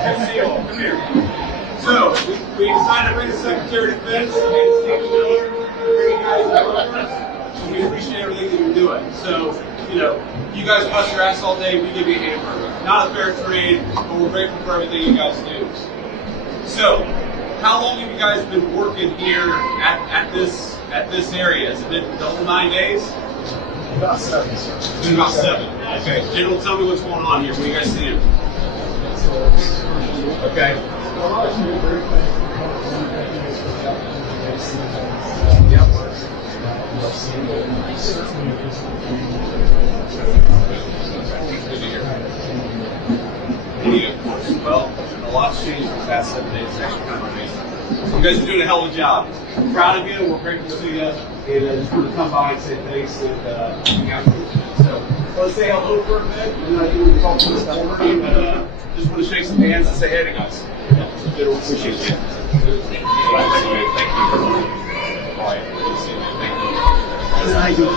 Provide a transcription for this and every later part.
Good to see you all. Come here. So, we decided to bring the Secretary of Defense and Steve Miller to bring you guys hamburgers. We appreciate everything that you're doing. So, you guys bust your ass all day, we give you a hamburger. Not a fair trade, but we're grateful for everything you guys do. So, how long have you guys been working here at this area? Has it been the whole 9 days? About 7, sir. It's been about 7. Okay. General, tell me what's going on here. What are you guys seeing? Okay. Well, a lot's changed in the past 7 days. It's actually kind of amazing. You guys are doing a hell of a job. I'm proud of you. We're grateful to see you. And I just want to come by and say thanks and hang out with you. So, let's say hello for a bit. And then I think we can talk to this morning. But just want to shake some hands and say hey to guys. We appreciate you. Thank you. All right. Good to see you. Thank you. How you doing?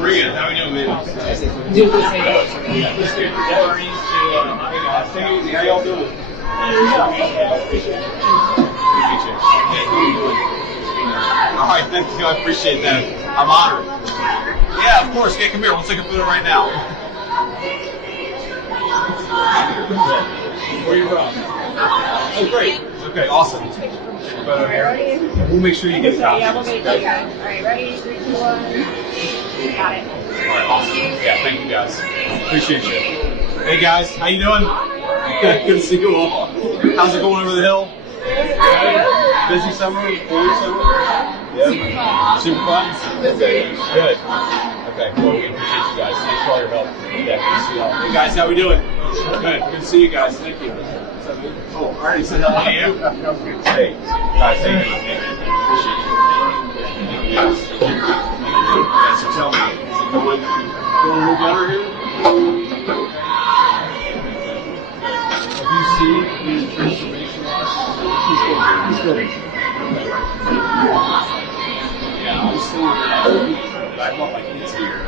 Maria, how are you doing, man? How y'all doing? All right, thank you. I appreciate that. I'm honored. Yeah, of course. Yeah, come here. We'll take a photo right now. Where are you from? Oh, great. Okay, awesome. Photo here. We'll make sure you get a copy. Yeah, we'll get it. Okay. All right, ready? 3, 2, 1. Got it. All right, awesome. Yeah, thank you guys. Appreciate you. Hey guys, how you doing? Good to see you all. How's it going over the hill? Busy summer? Boring summer? Yeah. Super fun? Okay. Good. Okay, well, we appreciate you guys. Thanks for all your help. Yeah, good to see you all. Hey guys, how we doing? Good. Good to see you guys. Thank you. Oh, I already said hello to you. Hey, guys, thank you. Appreciate you. Yes. So tell me, is it going a little better here? Have you seen his transformation? He's good. Yeah, I'm still on that, but I want my kids here.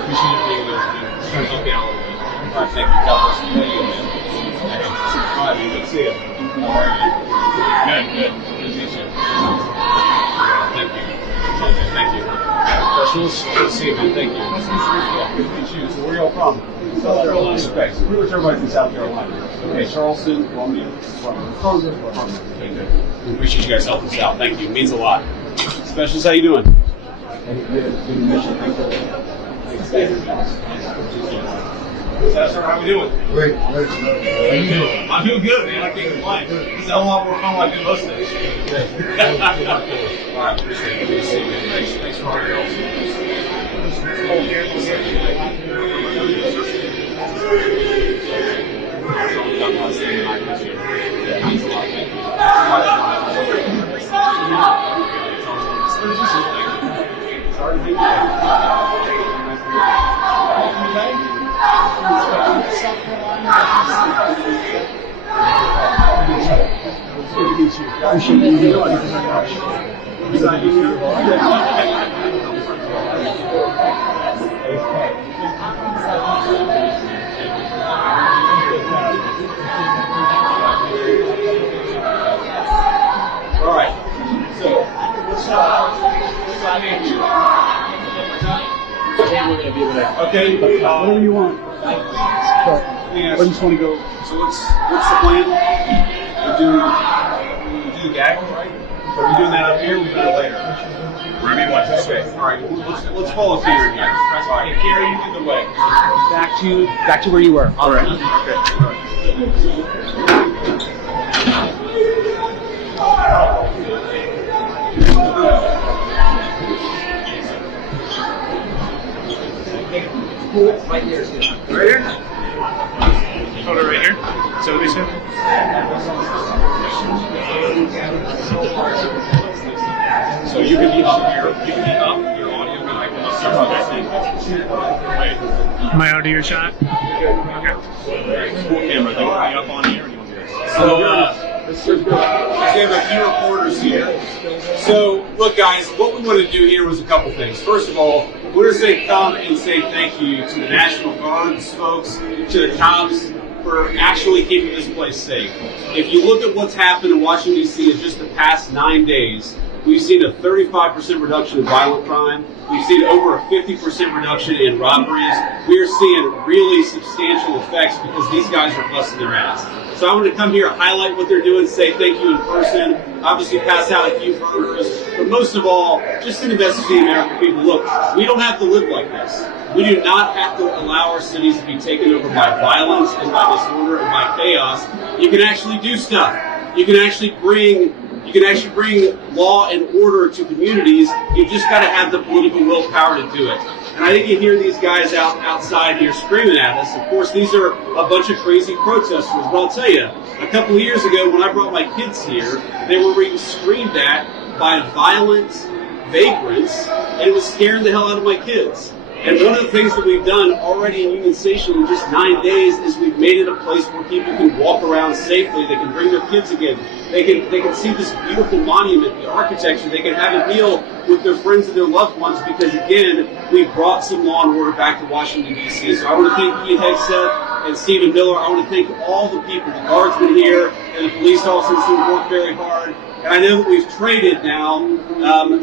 Appreciate it being there. Okay, all right, thank you. God bless you. Thank you, man. All right, good to see you. How are you? Good. Good to meet you. Thank you. Thank you. Good to see you, man. Thank you. Good to meet you. So where are y'all from? South Carolina. Okay, so pretty much everybody's in South Carolina. Okay, Charleston, Columbia. Okay, good. We appreciate you guys helping us out. Thank you. It means a lot. Specialist, how you doing? Sir, how we doing? Great. How you doing? I'm doing good, man. I can't complain. This is a lot more fun like I do most days. All right, appreciate it. Good to see you, man. Thanks for all your help. All right. So, what's my name here? Okay. Whatever you want. I just want to go. So what's the plan? We do the gaggle, right? Are we doing that up here? Or we do it later. Wherever you want to. Okay. All right. Let's follow Karen here. All right. Karen, you lead the way. Back to where you were. All right. Okay. All right. Pull it right here. Right here? Hold it right here. So what we said? So you can be up here. You can be up. Your audio can pick them up. Wait. My audio shot. Okay. Full camera. Do you want me up on here? Or do you want me to? So, we have a few reporters here. So, look, guys, what we want to do here was a couple things. First of all, we're going to say come and say thank you to the National Guard's folks, to the cops, for actually keeping this place safe. If you look at what's happened in Washington, D.C. in just the past 9 days, we've seen a 35% reduction in violent crime. We've seen over a 50% reduction in robberies. We are seeing really substantial effects because these guys are busting their ass. So I want to come here, highlight what they're doing, say thank you in person, obviously pass out a few burgers, but most of all, just send a message to the American people. Look, we don't have to live like this. We do not have to allow our cities to be taken over by violence and by disorder and by chaos. You can actually do stuff. You can actually bring law and order to communities. You've just got to have the political willpower to do it. And I think you hear these guys outside here screaming at us. Of course, these are a bunch of crazy protesters. But I'll tell you, a couple of years ago when I brought my kids here, they were being screamed at by violent vagrants, and it was scaring the hell out of my kids. And one of the things that we've done already in Union Station in just 9 days is we've made it a place where people can walk around safely. They can bring their kids again. They can see this beautiful monument, the architecture. They can have a meal with their friends and their loved ones because, again, we brought some law and order back to Washington, D.C. So I want to thank Hegseth and Stephen Miller. I want to thank all the people, the guardsmen here and the police officers who work very hard. And I know that we've traded now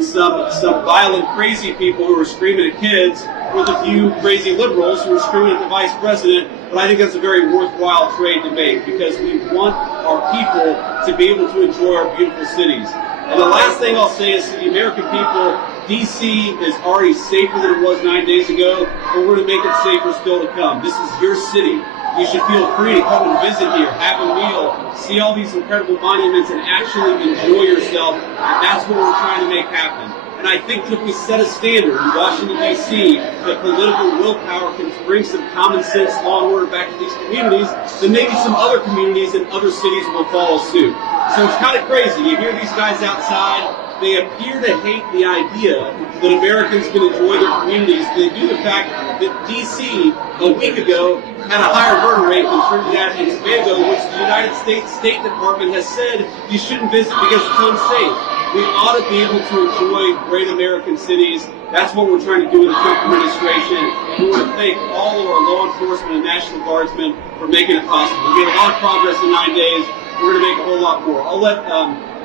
some violent, crazy people who are screaming at kids with a few crazy liberals who are screaming at the vice president. But I think that's a very worthwhile trade to make because we want our people to be able to enjoy our beautiful cities. And the last thing I'll say is to the American people, D.C. is already safer than it was 9 days ago, but we're going to make it safer still to come. This is your city. You should feel free to come and visit here, have a meal, see all these incredible monuments, and actually enjoy yourself. And that's what we're trying to make happen. And I think that if we set a standard in Washington, D.C., that political willpower can bring some common sense law and order back to these communities, then maybe some other communities and other cities will follow suit. So it's kind of crazy. You hear these guys outside. They appear to hate the idea that Americans can enjoy their communities. They do the fact that D.C. a week ago had a higher murder rate than Trinidad and Tobago, which the United States State Department has said you shouldn't visit because it's unsafe. We ought to be able to enjoy great American cities. That's what we're trying to do with the Trump administration. And we want to thank all of our law enforcement and National Guardsmen for making it possible. We made a lot of progress in 9 days. We're going to make a whole lot more. I'll let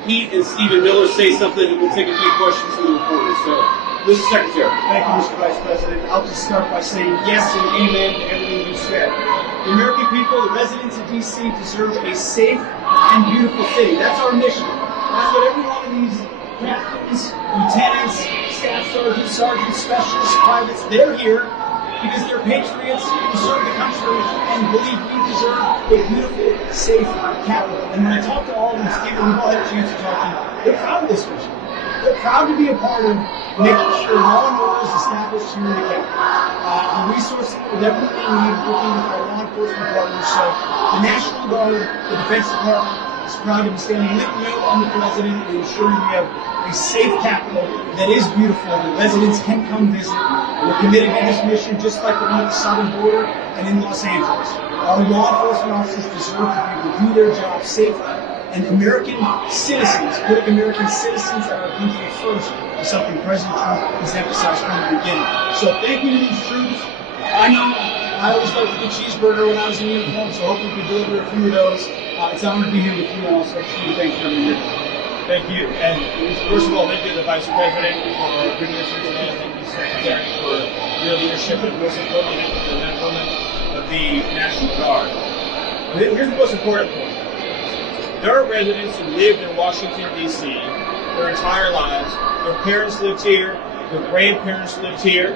Pete and Stephen Miller say something, and we'll take a few questions from the reporters. So, Mr. Secretary. Thank you, Mr. Vice President. I'll just start by saying yes and amen to everything you said. The American people, the residents of D.C. deserve a safe and beautiful city. That's our mission. That's what every one of these captains, lieutenants, staff sergeants, specialists, privates, they're here because they're patriots who serve the country and believe we deserve a beautiful, safe capital. And when I talk to all of them, Stephen, we've all had a chance to talk to them, they're proud of this mission. They're proud to be a part of making sure law and order is established here in the county. The resources with everything they need, working with our law enforcement partners. So the National Guard, the Defense Department, is proud to be standing with you on the president and ensuring we have a safe capital that is beautiful, that residents can come visit. And we're committed to this mission just like the one at the southern border and in Los Angeles. Our law enforcement officers deserve to be able to do their job safely. And American citizens, putting American citizens and our country first is something President Trump has emphasized from the beginning. So thank you to these troops. I know I always liked the cheeseburger when I was in uniform, so hopefully we can deliver a few of those. It's an honor to be here with you and also thanks for being here. Thank you. And first of all, thank you to the Vice President for bringing us here today. Thank you, Secretary, for your leadership, and most importantly, thank you to the men and women of the National Guard. And here's the most important point. There are residents who lived in Washington, D.C. their entire lives. Their parents lived here. Their grandparents lived here.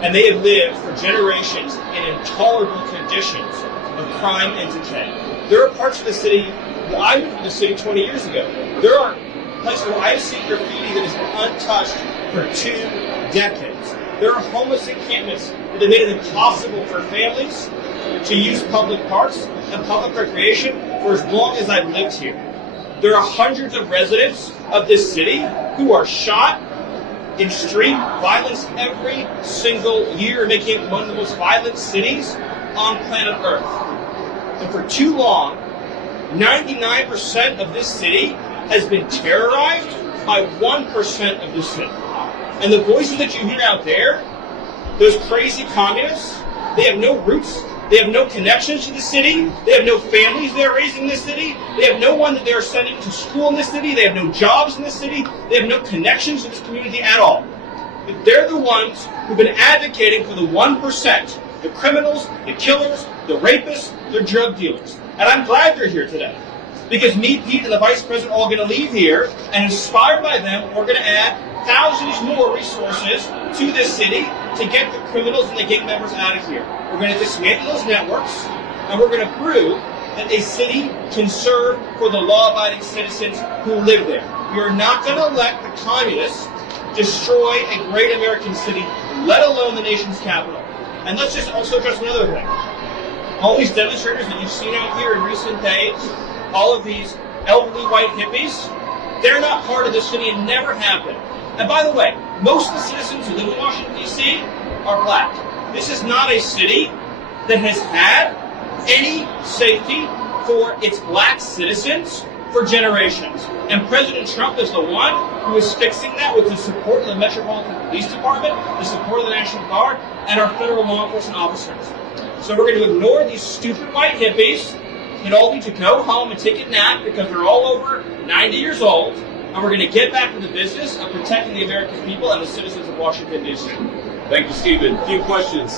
And they have lived for generations in intolerable conditions of crime and decay. There are parts of the city, well, I moved to the city 20 years ago. There are places where I've seen graffiti that has been untouched for 2 decades. There are homeless encampments that have made it impossible for families to use public parks and public recreation for as long as I've lived here. There are hundreds of residents of this city who are shot in street violence every single year, making it one of the most violent cities on planet Earth. And for too long, 99% of this city has been terrorized by 1% of the city. And the voices that you hear out there, those crazy communists, they have no roots, they have no connections to the city, they have no families they're raising in this city, they have no one that they're sending to school in this city, they have no jobs in this city, they have no connections to this community at all. But they're the ones who've been advocating for the 1%, the criminals, the killers, the rapists, the drug dealers. And I'm glad they're here today. Because me, Pete, and the Vice President are all going to leave here, and inspired by them, we're going to add thousands more resources to this city to get the criminals and the gang members out of here. We're going to dismantle those networks, and we're going to prove that a city can serve for the law-abiding citizens who live there. We are not going to let the communists destroy a great American city, let alone the nation's capital. And let's just also address another thing. All these demonstrators that you've seen out here in recent days, all of these elderly white hippies, they're not part of the city and never have been. And by the way, most of the citizens who live in Washington, D.C. are black. This is not a city that has had any safety for its black citizens for generations. And President Trump is the one who is fixing that with the support of the Metropolitan Police Department, the support of the National Guard, and our federal law enforcement officers. So we're going to ignore these stupid white hippies that all need to go home and take a nap because they're all over 90 years old, and we're going to get back to the business of protecting the American people and the citizens of Washington, D.C. Thank you, Stephen. A few questions.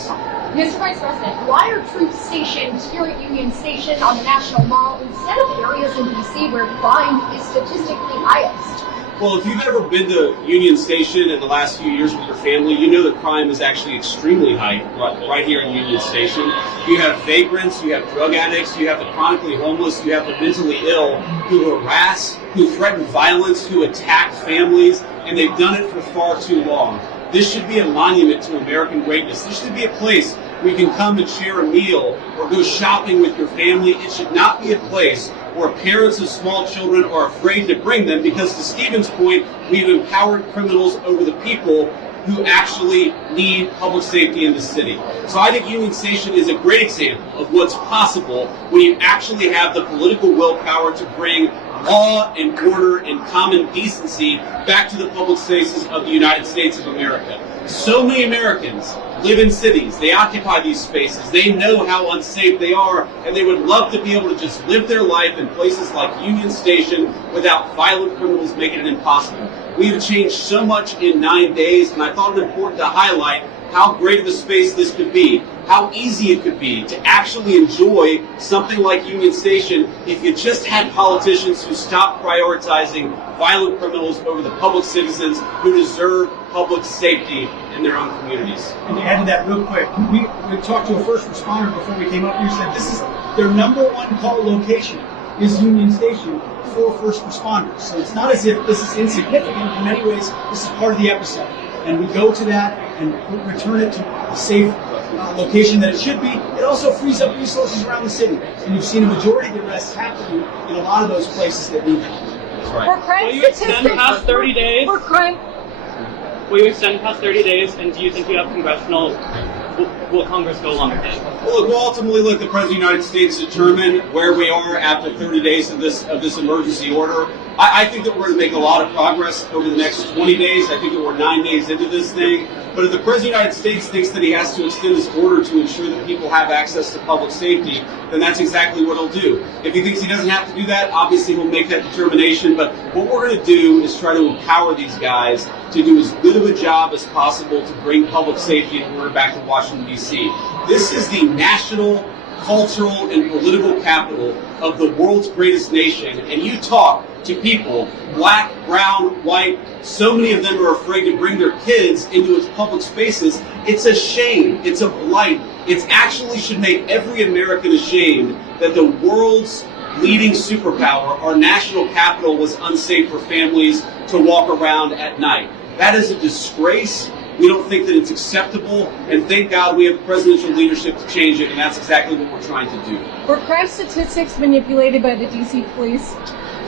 Mr. Vice President, why are troops stationed here at Union Station on the National Mall instead of areas in D.C. where crime is statistically highest? Well, if you've ever been to Union Station in the last few years with your family, you know that crime is actually extremely high right here in Union Station. You have vagrants, you have drug addicts, you have the chronically homeless, you have the mentally ill who harass, who threaten violence, who attack families, and they've done it for far too long. This should be a monument to American greatness. This should be a place where you can come and share a meal or go shopping with your family. It should not be a place where parents of small children are afraid to bring them because, to Stephen's point, we've empowered criminals over the people who actually need public safety in the city. So I think Union Station is a great example of what's possible when you actually have the political willpower to bring law and order and common decency back to the public spaces of the United States of America. So many Americans live in cities, they occupy these spaces, they know how unsafe they are, and they would love to be able to just live their life in places like Union Station without violent criminals making it impossible. We've changed so much in 9 days, and I thought it important to highlight how great of a space this could be, how easy it could be to actually enjoy something like Union Station if you just had politicians who stopped prioritizing violent criminals over the public citizens who deserve public safety in their own communities. And to add to that real quick, we talked to a first responder before we came up here, said this is their number one call location is Union Station for first responders. So it's not as if this is insignificant. In many ways, this is part of the epicenter. And we go to that and return it to a safe location that it should be. It also frees up resources around the city. And you've seen a majority of the arrests happening in a lot of those places that need them. That's right. For crime Will you extend past 30 days? For crime. Will you extend past 30 days, and do you think you have congressional... Will Congress go longer than? Well, look, we'll ultimately let the President of the United States determine where we are after 30 days of this emergency order. I think that we're going to make a lot of progress over the next 20 days. I think that we're 9 days into this thing. But if the President of the United States thinks that he has to extend this order to ensure that people have access to public safety, then that's exactly what he'll do. If he thinks he doesn't have to do that, obviously he'll make that determination. But what we're going to do is try to empower these guys to do as good of a job as possible to bring public safety and order back to Washington, D.C. This is the national, cultural, and political capital of the world's greatest nation. And you talk to people, black, brown, white, so many of them are afraid to bring their kids into its public spaces. It's a shame. It's a blight. It actually should make every American ashamed that the world's leading superpower, our national capital, was unsafe for families to walk around at night. That is a disgrace. We don't think that it's acceptable, and thank God we have presidential leadership to change it, and that's exactly what we're trying to do. Were crime statistics manipulated by the DC police?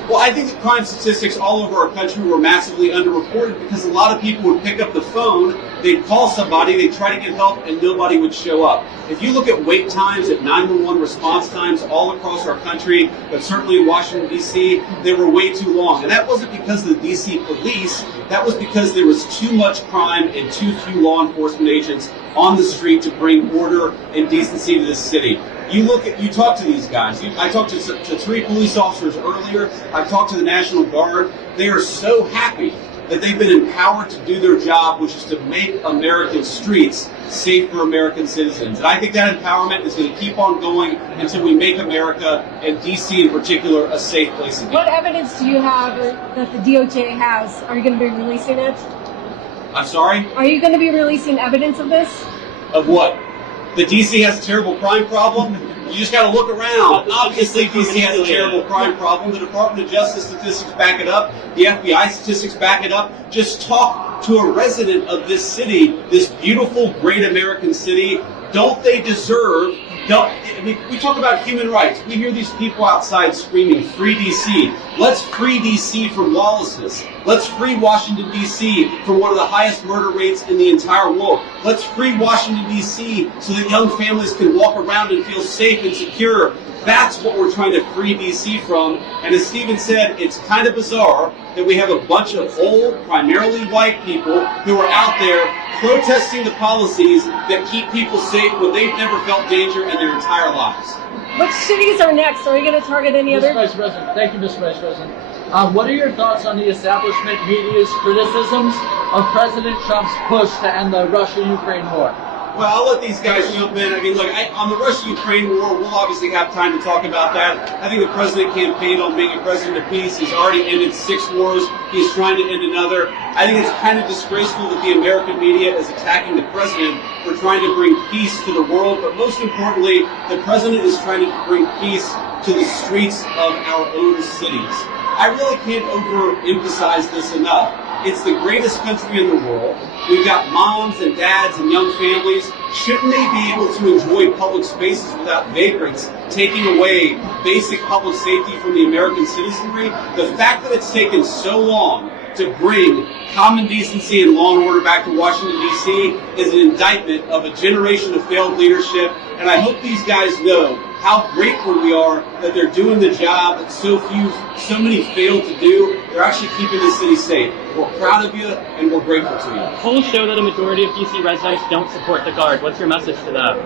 Well, I think that crime statistics all over our country were massively underreported because a lot of people would pick up the phone, they'd call somebody, they'd try to get help, and nobody would show up. If you look at wait times, at 911 response times all across our country, but certainly in Washington, D.C., they were way too long. And that wasn't because of the D.C. police, that was because there was too much crime and too few law enforcement agents on the street to bring order and decency to this city. You talk to these guys. I talked to 3 police officers earlier. I've talked to the National Guard. They are so happy that they've been empowered to do their job, which is to make American streets safe for American citizens. And I think that empowerment is going to keep on going until we make America, and D.C. in particular, a safe place again. What evidence do you have that the DOJ has? Are you going to be releasing it? I'm sorry? Are you going to be releasing evidence of this? Of what? The D.C. has a terrible crime problem? You just got to look around. Obviously, D.C. has a terrible crime problem. The Department of Justice statistics back it up. The FBI statistics back it up. Just talk to a resident of this city, this beautiful, great American city. Don't they deserve... we talk about human rights. We hear these people outside screaming, "Free D.C." Let's free D.C. from lawlessness. Let's free Washington, D.C. from one of the highest murder rates in the entire world. Let's free Washington, D.C. so that young families can walk around and feel safe and secure. That's what we're trying to free D.C. from. And as Stephen said, it's kind of bizarre that we have a bunch of old, primarily white people who are out there protesting the policies that keep people safe when they've never felt danger in their entire lives. Which cities are next? Are we going to target any other? Mr. Vice President, thank you, Mr. Vice President. What are your thoughts on the establishment media's criticisms of President Trump's push to end the Russia-Ukraine war? Well, I'll let these guys jump in. I mean, look, on the Russia-Ukraine war, we'll obviously have time to talk about that. I think the president campaigned on being a president of peace. He's already ended 6 wars. He's trying to end another. I think it's kind of disgraceful that the American media is attacking the president for trying to bring peace to the world. But most importantly, the president is trying to bring peace to the streets of our own cities. I really can't overemphasize this enough. It's the greatest country in the world. We've got moms and dads and young families. Shouldn't they be able to enjoy public spaces without vagrants taking away basic public safety from the American citizenry? The fact that it's taken so long to bring common decency and law and order back to Washington, D.C. is an indictment of a generation of failed leadership. And I hope these guys know how grateful we are that they're doing the job that so many failed to do. They're actually keeping the city safe. We're proud of you, and we're grateful to you. Polls show that a majority of D.C. residents don't support the Guard. What's your message to that?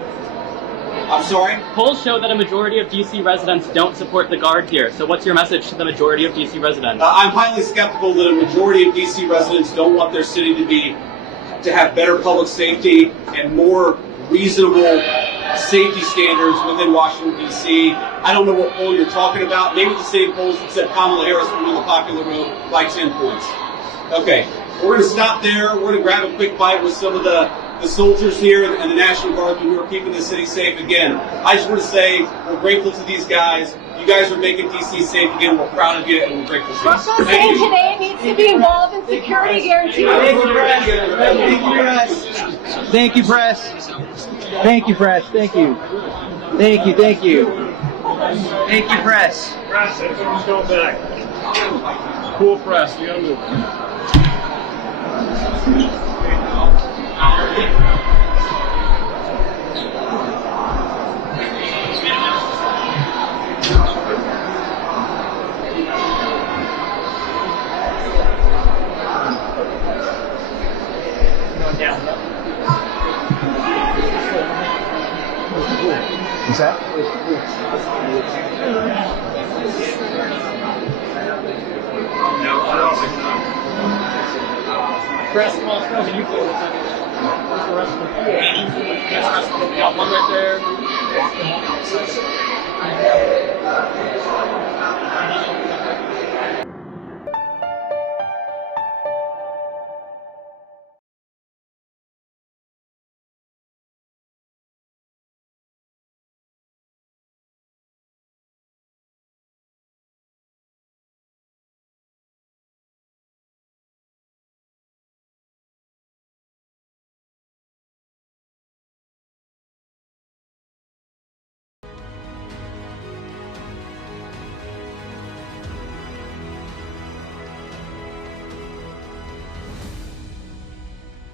I'm sorry? Polls show that a majority of D.C. residents don't support the Guard here. So what's your message to the majority of D.C. residents? I'm highly skeptical that a majority of D.C. residents don't want their city to have better public safety and more reasonable safety standards within Washington, D.C. I don't know what poll you're talking about. Maybe the same polls that said Kamala Harris would win the popular vote by 10 points. Okay, we're going to stop there. We're going to grab a quick bite with some of the soldiers here and the National Guard who are keeping the city safe again. I just want to say we're grateful to these guys. You guys are making D.C. safe again. We're proud of you, and we're grateful to you. Russell saying today needs to be involved in security guarantees. Thank you, press. Thank you, press. Thank you, press. Thank you. Thank you, thank you. Thank you, press. Press, everyone's going back. Cool press, we gotta move. What's that? Press, come on, can you pull it? Where's the rest of them? Got one right there.